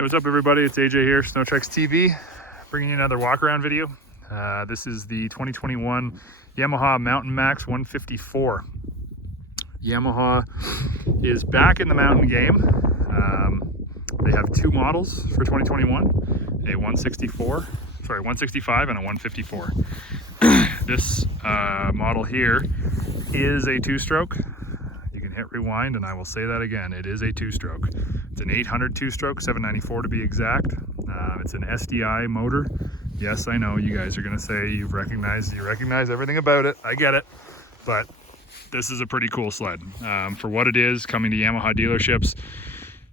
Hey, what's up everybody? It's AJ here, SnowTrax TV, bringing you another walk around video. This is the 2021 Yamaha Mountain Max 154. Yamaha is back in the mountain game. They have two models for 2021, a 165 and a 154. This model here is a two-stroke. You can hit rewind and I will say that again, it is a two-stroke. It's an 800 two-stroke, 794 to be exact. It's an SDI motor. Yes, I know you guys are gonna say you recognize everything about it. I get it, but this is a pretty cool sled. For what it is, coming to Yamaha dealerships,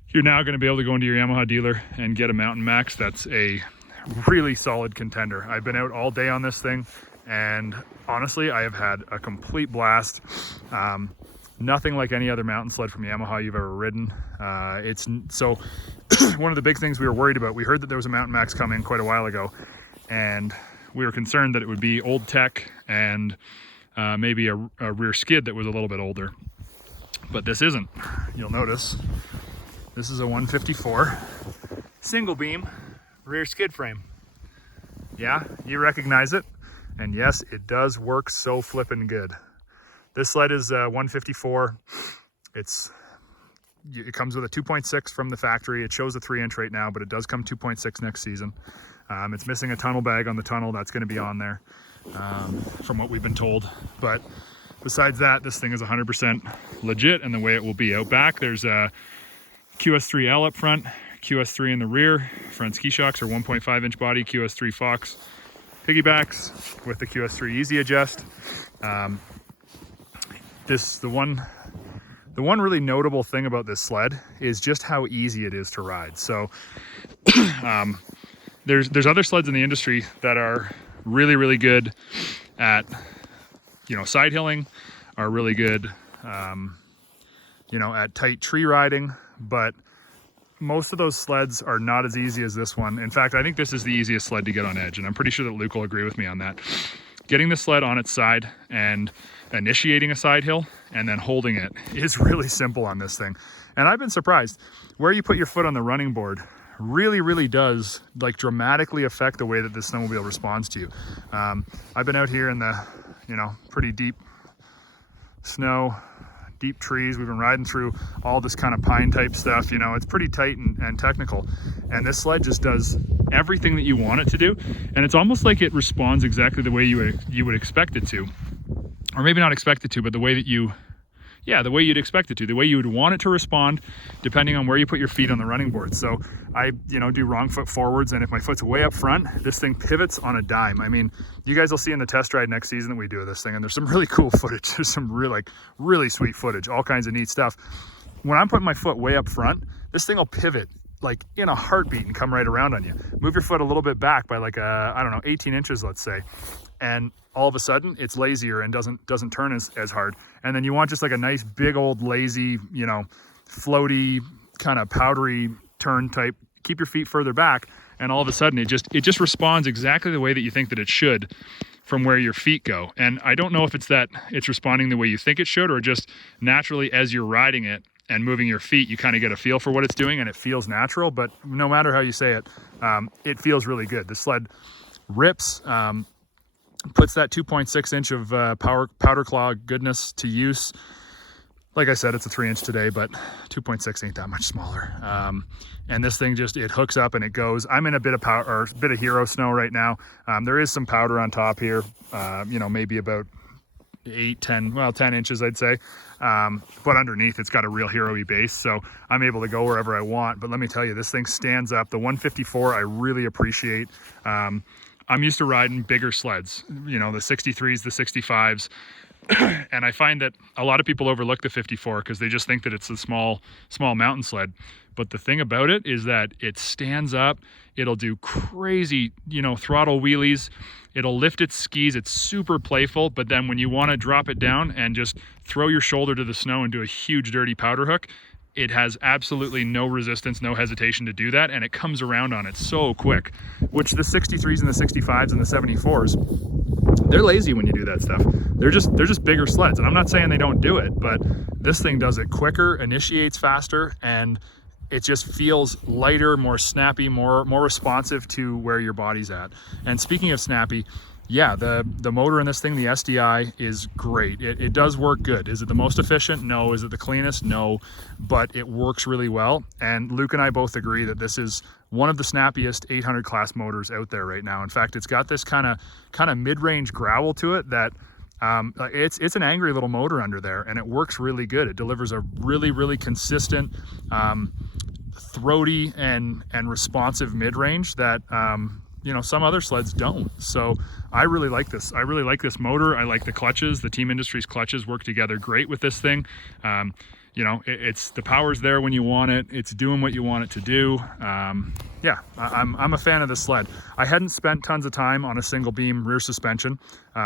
you're now gonna be able to go into your Yamaha dealer and get a Mountain Max that's a really solid contender. I've been out all day on this thing, and honestly, I have had a complete blast. Nothing like any other mountain sled from Yamaha you've ever ridden. So one of the big things we were worried about, we heard that there was a Mountain Max coming quite a while ago, and we were concerned that it would be old tech and maybe a rear skid that was a little bit older. But this isn't. You'll notice this is a 154 single beam rear skid frame. Yeah, you recognize it. And yes, it does work so flippin' good. This sled is 154. It comes with a 2.6 from the factory. It shows a 3-inch right now, but it does come 2.6 next season. It's missing a tunnel bag on the tunnel. That's going to be on there from what we've been told. But besides that, this thing is 100% legit and the way it will be. Out back, there's a QS3L up front, QS3 in the rear. Front ski shocks are 1.5-inch body, QS3 Fox piggybacks with the QS3 Easy Adjust. The one really notable thing about this sled is just how easy it is to ride. So there's other sleds in the industry that are really good at, side hilling, are really good, at tight tree riding, but most of those sleds are not as easy as this one. In fact, I think this is the easiest sled to get on edge, and I'm pretty sure that Luke will agree with me on that. Getting the sled on its side and initiating a side hill and then holding it is really simple on this thing. And I've been surprised. Where you put your foot on the running board really does dramatically affect the way that this snowmobile responds to you. I've been out here in the, pretty deep snow, deep trees. We've been riding through all this kind of pine type stuff. It's pretty tight and technical. And this sled just does everything that you want it to do. And it's almost like it responds exactly the way you would expect it to. Or maybe not expect it to, but the way you'd expect it to, the way you would want it to respond, depending on where you put your feet on the running board. So I, do wrong foot forwards, and if my foot's way up front, this thing pivots on a dime. I mean, you guys will see in the test ride next season that we do this thing, and there's some really cool footage. There's some really sweet footage, all kinds of neat stuff. When I'm putting my foot way up front, this thing will pivot in a heartbeat and come right around on you. Move your foot a little bit back by 18 inches, let's say. And all of a sudden it's lazier and doesn't turn as hard. And then you want just a nice big old lazy, floaty kind of powdery turn type. Keep your feet further back, and all of a sudden it just responds exactly the way that you think that it should from where your feet go. And I don't know if it's that it's responding the way you think it should, or just naturally as you're riding it and moving your feet, you kind of get a feel for what it's doing and it feels natural. But no matter how you say it, it feels really good. The sled rips, puts that 2.6 inch of powder claw goodness to use. Like I said, it's a 3-inch today, but 2.6 ain't that much smaller. And this thing it hooks up and it goes. I'm in a bit of powder, or a bit of hero snow right now. There is some powder on top here, maybe about 10 inches, I'd say. But underneath it's got a real hero-y base, so I'm able to go wherever I want. But let me tell you, this thing stands up. The 154 I really appreciate. I'm used to riding bigger sleds, the 63s, the 65s. And I find that a lot of people overlook the 54 because they just think that it's a small mountain sled. But the thing about it is that it stands up. It'll do crazy, throttle wheelies. It'll lift its skis. It's super playful. But then when you want to drop it down and just throw your shoulder to the snow and do a huge dirty powder hook, it has absolutely no resistance, no hesitation to do that, and it comes around on it so quick, which the 63s and the 65s and the 74s, they're lazy when you do that stuff. They're just bigger sleds, and I'm not saying they don't do it, but this thing does it quicker, initiates faster, and it just feels lighter, more snappy, more responsive to where your body's at. And speaking of snappy, yeah, the motor in this thing, the SDI, is great. It does work good. Is it the most efficient? No. Is it the cleanest? No. But it works really well. And Luke and I both agree that this is one of the snappiest 800 class motors out there right now. In fact, it's got this kind of mid-range growl to it that it's an angry little motor under there, and it works really good. It delivers a really consistent, throaty and responsive mid-range that you know, some other sleds don't. So I really like this. I really like this motor. I like the clutches. The Team Industries clutches work together great with this thing. You know, it's the power's there when you want it. It's doing what you want it to do. Yeah, I'm a fan of this sled. I hadn't spent tons of time on a single beam rear suspension.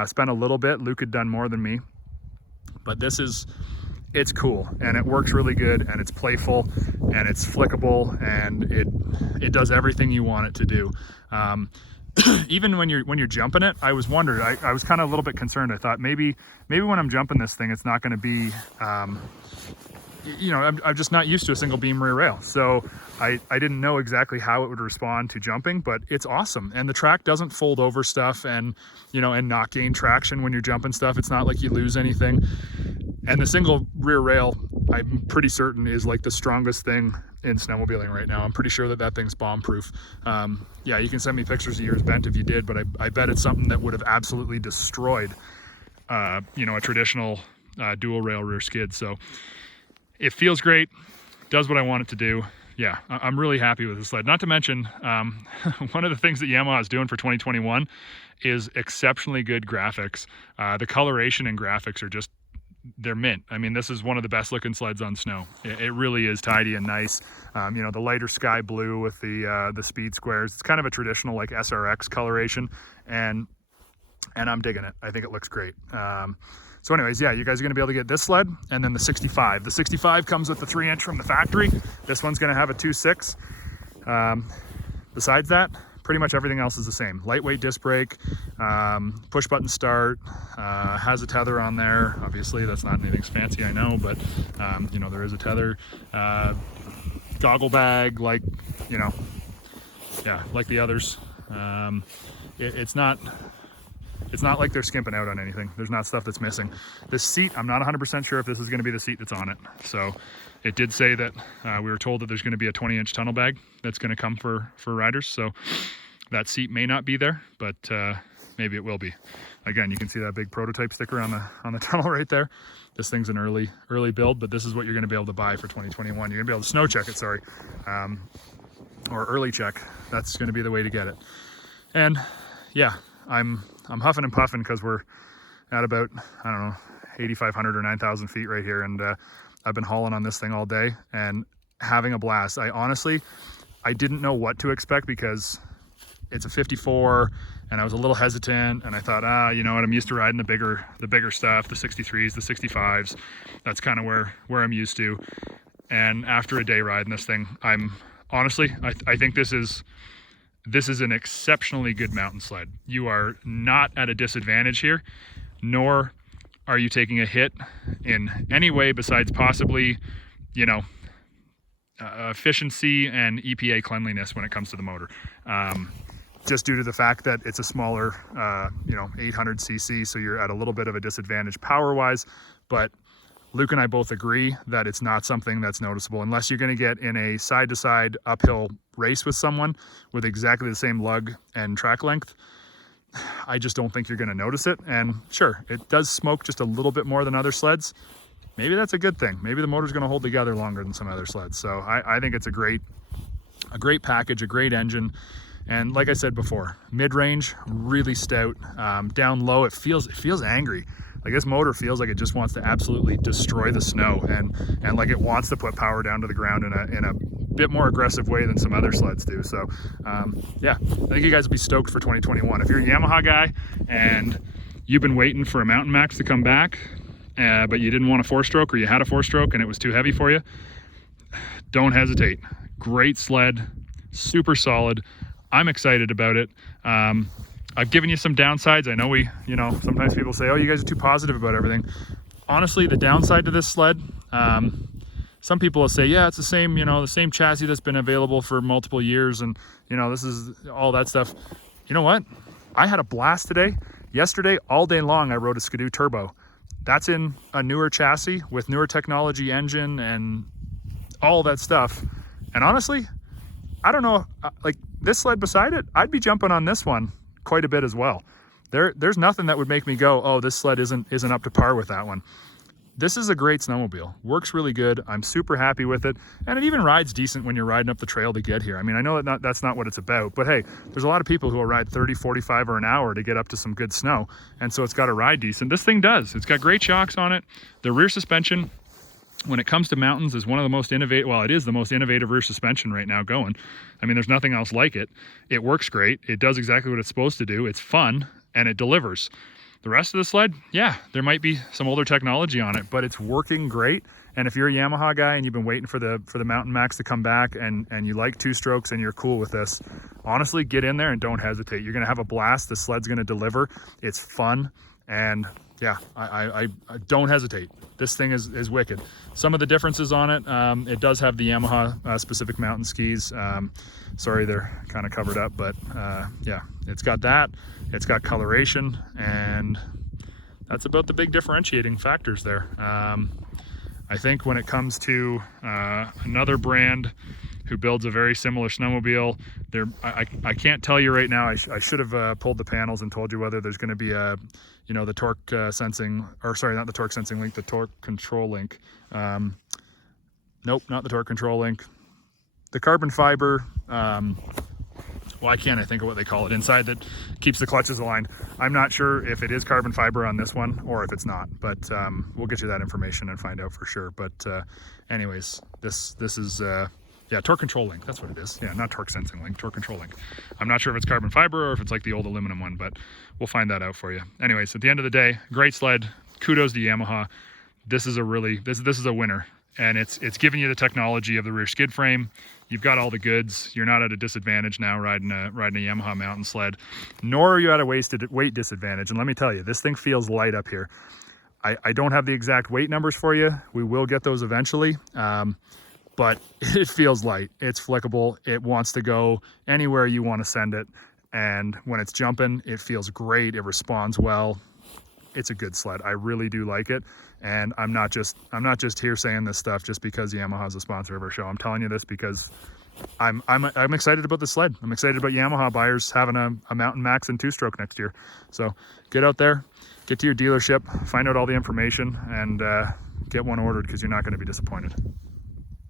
Spent a little bit. Luke had done more than me. But it's cool, and it works really good, and it's playful, and it's flickable, and it does everything you want it to do. Even when you're jumping it, I was wondering, I was kind of a little bit concerned. I thought maybe when I'm jumping this thing, it's not going to be, you know, I'm just not used to a single beam rear rail. So I didn't know exactly how it would respond to jumping, but it's awesome. And the track doesn't fold over stuff and, you know, and not gain traction when you're jumping stuff. It's not like you lose anything. And the single rear rail, I'm pretty certain, is like the strongest thing in snowmobiling right now. I'm pretty sure that thing's bomb proof. Yeah, you can send me pictures of yours bent if you did, but I bet it's something that would have absolutely destroyed, you know, a traditional dual rail rear skid. So it feels great, does what I want it to do. Yeah, I'm really happy with this sled. Not to mention, one of the things that Yamaha is doing for 2021 is exceptionally good graphics. The coloration and graphics are just, they're mint. I mean, this is one of the best looking sleds on snow. It really is tidy and nice. You know, the lighter sky blue with the speed squares. It's kind of a traditional like SRX coloration, and I'm digging it. I think it looks great. So anyways, yeah, you guys are gonna be able to get this sled and then the 65. The 65 comes with the 3-inch from the factory. This one's gonna have a 2.6. Besides that, pretty much everything else is the same. Lightweight disc brake, push button start, has a tether on there. Obviously that's not anything fancy, I know, but you know, there is a tether. Goggle bag, like, you know, yeah, like the others. It's not like they're skimping out on anything. There's not stuff that's missing. This seat, I'm not 100% sure if this is gonna be the seat that's on it. So it did say that we were told that there's gonna be a 20-inch tunnel bag that's gonna come for riders. So that seat may not be there, but maybe it will be. Again, you can see that big prototype sticker on the tunnel right there. This thing's an early build, but this is what you're gonna be able to buy for 2021. You're gonna be able to snow check it, sorry, or early check. That's gonna be the way to get it. And yeah, I'm huffing and puffing because we're at about, I don't know, 8,500 or 9,000 feet right here. And I've been hauling on this thing all day and having a blast. I didn't know what to expect because it's a 54 and I was a little hesitant, and I thought, you know what, I'm used to riding the bigger stuff, the 63s, the 65s. That's kind of where I'm used to. And after a day riding this thing, I think this is an exceptionally good mountain sled. You are not at a disadvantage here, nor are you taking a hit in any way besides possibly, you know, efficiency and EPA cleanliness when it comes to the motor. Just due to the fact that it's a smaller, you know, 800cc, so you're at a little bit of a disadvantage power-wise, but Luke and I both agree that it's not something that's noticeable unless you're going to get in a side-to-side uphill race with someone with exactly the same lug and track length. I just don't think you're going to notice it. And sure, it does smoke just a little bit more than other sleds. Maybe that's a good thing. Maybe the motor's going to hold together longer than some other sleds. So I think it's a great package, a great engine. And like I said before, mid-range, really stout. Down low, it feels angry. Like this motor feels like it just wants to absolutely destroy the snow, and like it wants to put power down to the ground in a bit more aggressive way than some other sleds do. So yeah, I think you guys will be stoked for 2021. If you're a Yamaha guy and you've been waiting for a Mountain Max to come back, but you didn't want a 4-stroke, or you had a 4-stroke and it was too heavy for you, don't hesitate. Great sled, super solid. I'm excited about it. I've given you some downsides. I know you know, sometimes people say, oh, you guys are too positive about everything. Honestly, the downside to this sled, some people will say, yeah, it's the same, you know, the same chassis that's been available for multiple years, and you know, this is all that stuff. You know what? I had a blast today. Yesterday, all day long, I rode a Skidoo Turbo. That's in a newer chassis with newer technology, engine, and all that stuff. And honestly, I don't know, like this sled beside it, I'd be jumping on this one quite a bit as well. There's nothing that would make me go, oh, this sled isn't up to par with that one. This is a great snowmobile. Works really good. I'm super happy with it. And it even rides decent when you're riding up the trail to get here. I mean, I know that's not what it's about, but hey, there's a lot of people who will ride 30, 45 or an hour to get up to some good snow. And so it's got to ride decent. This thing does. It's got great shocks on it. The rear suspension, when it comes to mountains, is one of the most innovative, well, it is the most innovative rear suspension right now going. I mean, there's nothing else like it. It works great. It does exactly what it's supposed to do. It's fun and it delivers. The rest of the sled, yeah, there might be some older technology on it, but it's working great. And if you're a Yamaha guy and you've been waiting for the Mountain Max to come back and you like two strokes and you're cool with this, honestly, get in there and don't hesitate. You're gonna have a blast. The sled's gonna deliver. It's fun. And yeah, I don't hesitate. This thing is wicked. Some of the differences on it, it does have the Yamaha specific mountain skis. Sorry, they're kind of covered up, but yeah, it's got that. It's got coloration, and that's about the big differentiating factors there. I think when it comes to another brand who builds a very similar snowmobile, I can't tell you right now. I should have pulled the panels and told you whether there's going to be a, you know, the torque sensing, or sorry, not the torque sensing link, the torque control link. Nope, not the torque control link. The carbon fiber, why can't I think of what they call it, inside that keeps the clutches aligned. I'm not sure if it is carbon fiber on this one or if it's not, but we'll get you that information and find out for sure. But anyways, this is, yeah, torque control link, that's what it is. Yeah, not torque sensing link, torque control link. I'm not sure if it's carbon fiber or if it's like the old aluminum one, but we'll find that out for you. Anyways, at the end of the day, great sled, kudos to Yamaha. This is a really, this is a winner. And it's giving you the technology of the rear skid frame. You've got all the goods. You're not at a disadvantage now riding a Yamaha mountain sled, nor are you at a weight disadvantage. And let me tell you, this thing feels light up here. I don't have the exact weight numbers for you. We will get those eventually, but it feels light. It's flickable. It wants to go anywhere you want to send it. And when it's jumping, it feels great. It responds well. It's a good sled. I really do like it. And I'm not just here saying this stuff just because Yamaha is a sponsor of our show. I'm telling you this because I'm excited about the sled. I'm excited about Yamaha buyers having a Mountain Max and two-stroke next year. So get out there, get to your dealership, find out all the information, and get one ordered because you're not going to be disappointed.